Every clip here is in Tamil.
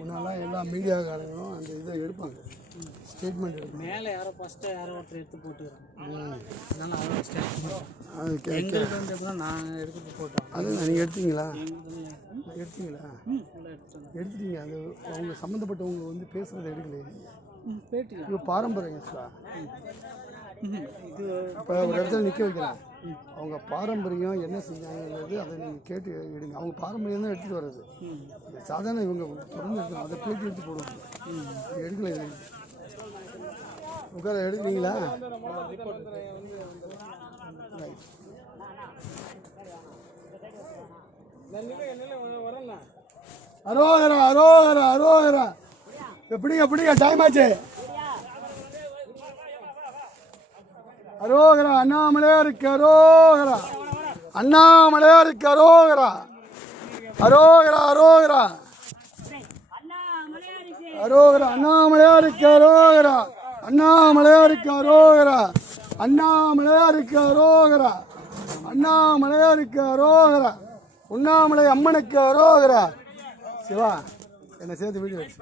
முன்னாலாம் எல்லா மீடியாக்காரங்களும் அந்த இதை எடுப்பாங்க, ஸ்டேட்மெண்ட் எடுப்பாங்க. மேலே யாரோ ஃபஸ்ட்டு யாரோ ஒருத்தர் எடுத்து போட்டுக்கிறோம். அதனால அவ்வளோ ஸ்டேட்மெண்ட் அது எங்களுக்கு வந்து எப்படின்னா நாங்கள் எடுத்து போட்டோம். அது நீங்கள் எடுத்தீங்களா? எடுத்துட்டீங்க. அது அவங்க சம்மந்தப்பட்டவங்க வந்து பேசுகிறத எடுக்கலையே பேட்டி. இப்போ பாரம்பரியம் சார். இது இப்போ ஒரு இடத்துல நிற்க வைக்கிறேன், அவங்க பாரம்பரியம் என்ன செஞ்சாங்கிறது அதை நீங்கள் கேட்டு எடுங்க. அவங்க பாரம்பரியம் தான் எடுத்துகிட்டு வர்றது. சாதாரண இவங்க தொடர்ந்து எடுக்கணும், அதை பேட்டி எடுத்து போடுவாங்க. எடுக்கல உட்கார எடுக்கிறீங்களா? அரோகரா அரோகரா அரோகரா. எப்படிங்க எப்படிங்க டைம் ஆச்சு. அரோகரா அண்ணாமலையாருக்கு அரோகரா, அண்ணாமலையாருக்கு அரோகரா, அரோகரா அரோகரா அரோகரா, அண்ணாமலையாருக்கு அரோகரா, அண்ணாமலையாருக்கு அரோகரா, அண்ணாமலையாருக்கு அரோகரா, அண்ணாமலையாருக்கு அரோகரா, உண்ணாமலை அம்மனுக்கு அரோகரா. சிவா என்னை சேர்த்து வீடியோ வச்சு.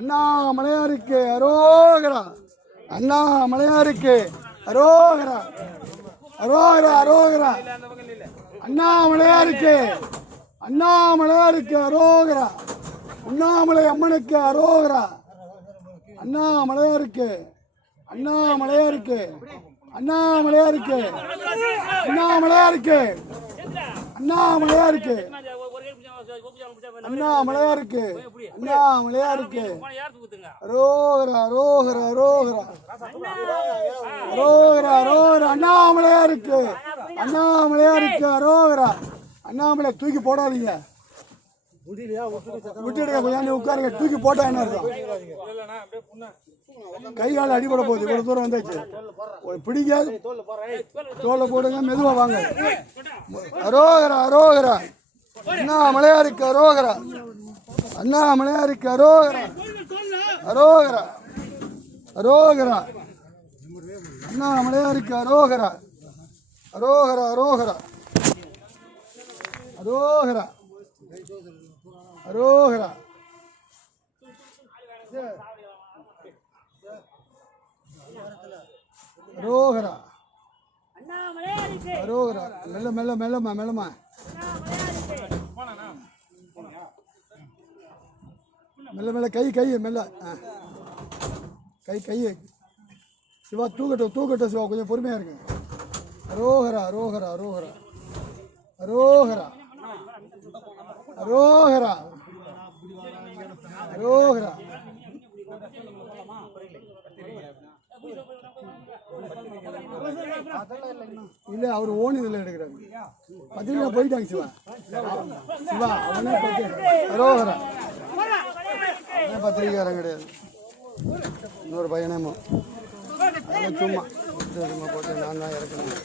அண்ணாமலையாருக்கு அரோகரா, அண்ணாமலையாருக்கு அரோகரா, அரோகரா அரோகரா, அண்ணாமலையாருக்கு, அண்ணாமலையாருக்கு அரோகரா, உண்ணாமலை அம்மனுக்கு அரோகரா, அண்ணாமலையாருக்கு, அண்ணாமலையாருக்கு, அண்ணாமலையாருக்கு, அண்ணாமலையாருக்கு, அண்ணாமலையாருக்கு, அண்ணாமலையாருக்கு, அண்ணாமலையாருக்கு அரோகரா அரோகரா அரோகரா அரோகரா அரோகரா, அண்ணாமலையாருக்கு, அண்ணாமலையாருக்கு அரோகரா. அண்ணாமலை தூக்கி போடாதீங்க, விட்டுடுங்க, கொஞ்சம் உட்காருங்க. தூக்கி போட்டா என்ன அர்த்தம்? கையால் அடிபட போகுது, இவ்வளவு தூரம் வந்தாச்சு. பிடிக்காது, தோலை போடுங்க, மெதுவா வாங்க. அரோகரா அரோகரா, அண்ணாமலையாருக்கு அரோகரா, அண்ணாமலையாருக்கு அரோகரா, அரோகரா அரோகரா, அண்ணாமலையாருக்கு அரோகரா, அரோகரா அரோகரா அரோகரா அரோகரா அரோகரா அரோகரா. மெல்ல மெல்ல மெல்லமா மெல்லமா. மெல்ல மெல்ல கை கை மெல்ல கை கை. சிவா தூக்கட்டும் தூக்கட்டும் சிவா, கொஞ்சம் பொறுமையா இருக்கு. அரோகரா அரோகரா அரோகரா அரோகரா அரோகரா அரோகரா. இல்ல அவர் ஓன் இதில் எடுக்கிறாங்க. பத்திரிக்கை போயிட்டாங்க சிவா. சிவா அவனே அரோகரா பத்திரிக்காரன் கிடையாது, இன்னொரு பையனேமோ சும்மா சும்மா போட்டு நான் தான் இறக்கணும்.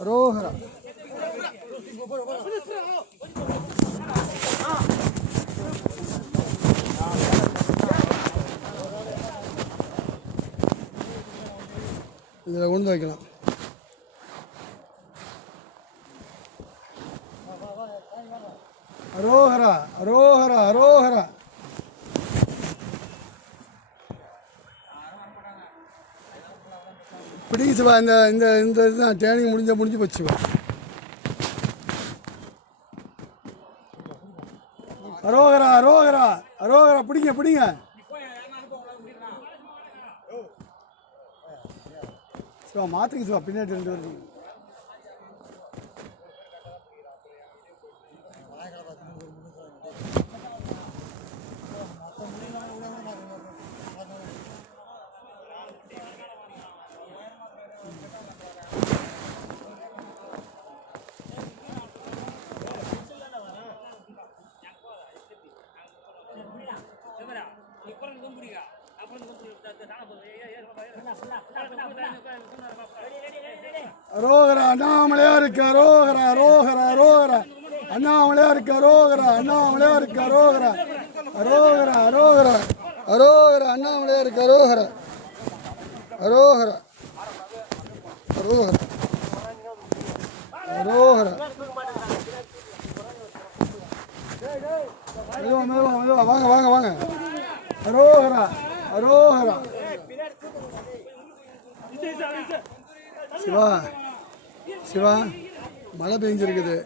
அரோகரா இதில் கொண்டு வைக்கலாம். அரோகரா அரோகரா அரோகரா. பிடிங்க சிவா, இந்த இந்த இந்த இதுதான் ட்ரைனிங் முடிஞ்சு போச்சு சிவா. அரோகரா அரோகரா அரோகரா. பிடிங்க பிடிங்க சிவா, மாற்றுங்க சிவா, பின்னாடி 2 வருது. அரோகரா அண்ணாமலையாருக்கு அரோகரா அரோகரா அரோகரா, அண்ணாமலையாருக்கு அரோகரா, அண்ணாமலையாருக்கு அரோகரா, அரோகரா அரோகரா அரோகரா, அண்ணாமலையாருக்கு அரோகரா. அரோகரா அரோகரா அரோகரா. மெதுவா வாங்க வாங்க வாங்க. அரோகரா அரோகரா. சிவா சிவா, மழை பெஞ்சிருக்குது.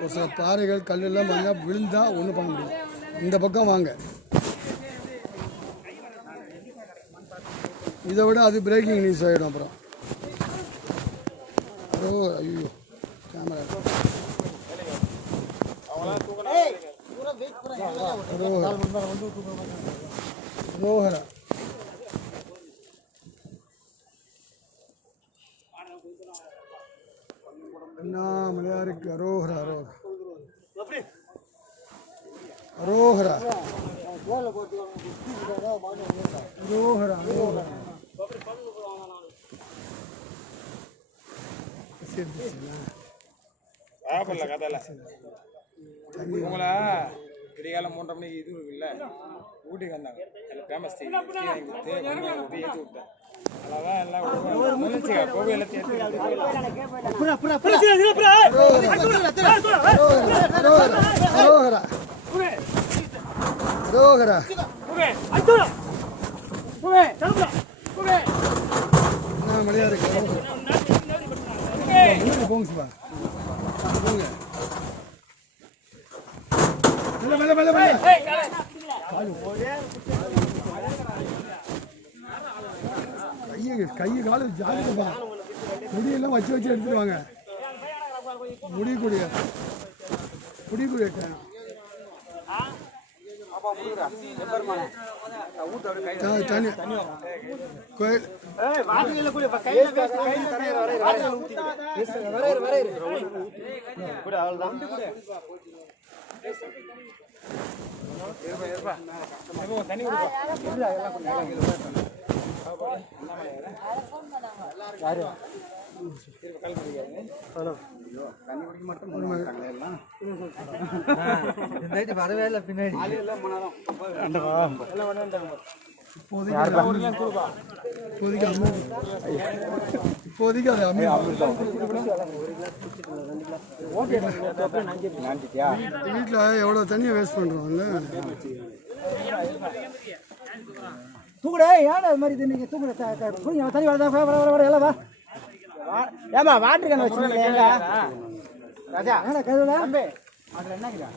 ஒரு சில பாறைகள் கல்லெல்லாம் வாங்க விழுந்தா ஒன்றும் பண்ண முடியும். இந்த பக்கம் வாங்க. இதை விட அது பிரேக்கிங் நியூஸ் ஆகிடும். அப்புறம் ஐயோ கேமரா ரோஹரா அண்ணாமலையாருக்கு அரோஹரா அரோஹரா அரோஹரா அரோஹரா அரோஹரா. உங்களா விடிகாலம் 3:30 மணிக்கு இது இருக்குல்ல ஊட்டிக்கு வந்தாங்க. அதில் ஃபேமஸ் ஏற்றி விட்டேன். அதான் எல்லாம் கோவில் எல்லாத்தையும் மழையா இருக்கு. போங்க சிவா போங்க. கையை காலு ஜாக்கிரதா. முடியெல்லாம் வச்சு வச்சு எடுத்துட்டு வாங்க. முடி குடிய முடி குடிய தண்ணி கோயில் வரவே இல்லை பின்னாடி. இப்போதைக்கு அது வீட்டில் எவ்வளோ தண்ணியை வேஸ்ட் பண்ணுறோம்ல. தூக்குடே ஏன் அது மாதிரி தண்ணி தூக்குட தண்ணி வர எல்லாம் வா. ஏமா வாட்டர் கேன் வச்சுருக்கீங்க ராஜா என்ன கருவில அதில் என்னக்குதா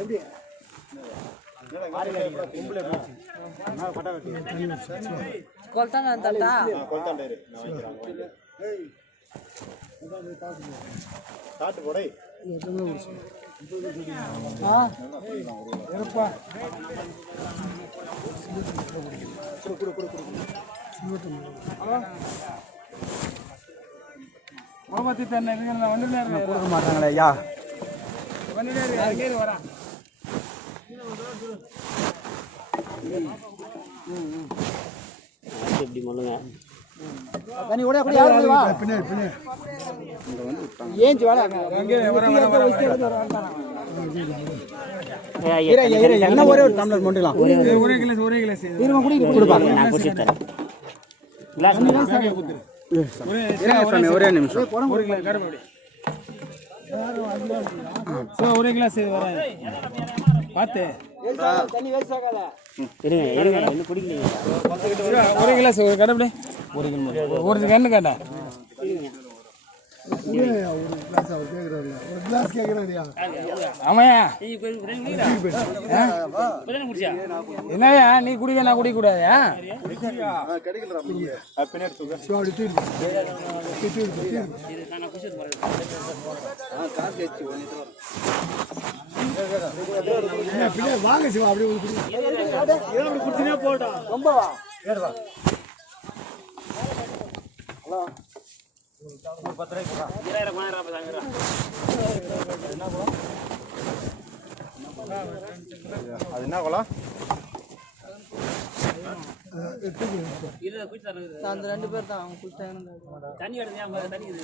எப்படி கொல்தான் தட்டா காட்டு போடை கொடுக்க மாட்டாங்களே ஐயா. எப்படி சொல்லுங்க தண்ணி கூட கூட யாரும் பின்னாடி பின்னாடி ஏஞ்சி வாடா என்ன ஒரே ஒரு டம்ளர் மட்டும் ஒரே கிளாஸ் இருமா குடிக்க கொடுப்பாங்க நான் குடிச்சு தரேன் கிளாஸ் ஒரே நிமிஷம் ஒரே கிளாஸ் வர பார்த்து தண்ணி வேஸ்ட் ஆகாத இருங்க இருங்க இன்னும் குடிக்கலீங்க ஒரே கிளாஸ் ஒரு கடை ஒரு கண்ணு கேட்டா ஒரு கிளாஸ் அவர் கேட்குறாரு. ஒரு கிளாஸ் கேட்குறாடியா. ஆமாயா என்னயா நீ குடிக்க நான் குடிக்க கூடாதா? வாங்க சிவா அப்படி குடிச்சுனே போட்டோம் ரொம்ப வா ஏறுவா ஹலோ ஒரு 10 ரூபாய் அது என்ன கொலா அந்த 2 பேர் தான் அவங்க குடிச்சாங்க தண்ணி எடுத்து தண்ணி இது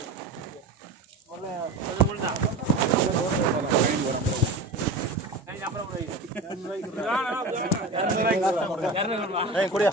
அப்புறம் குடியா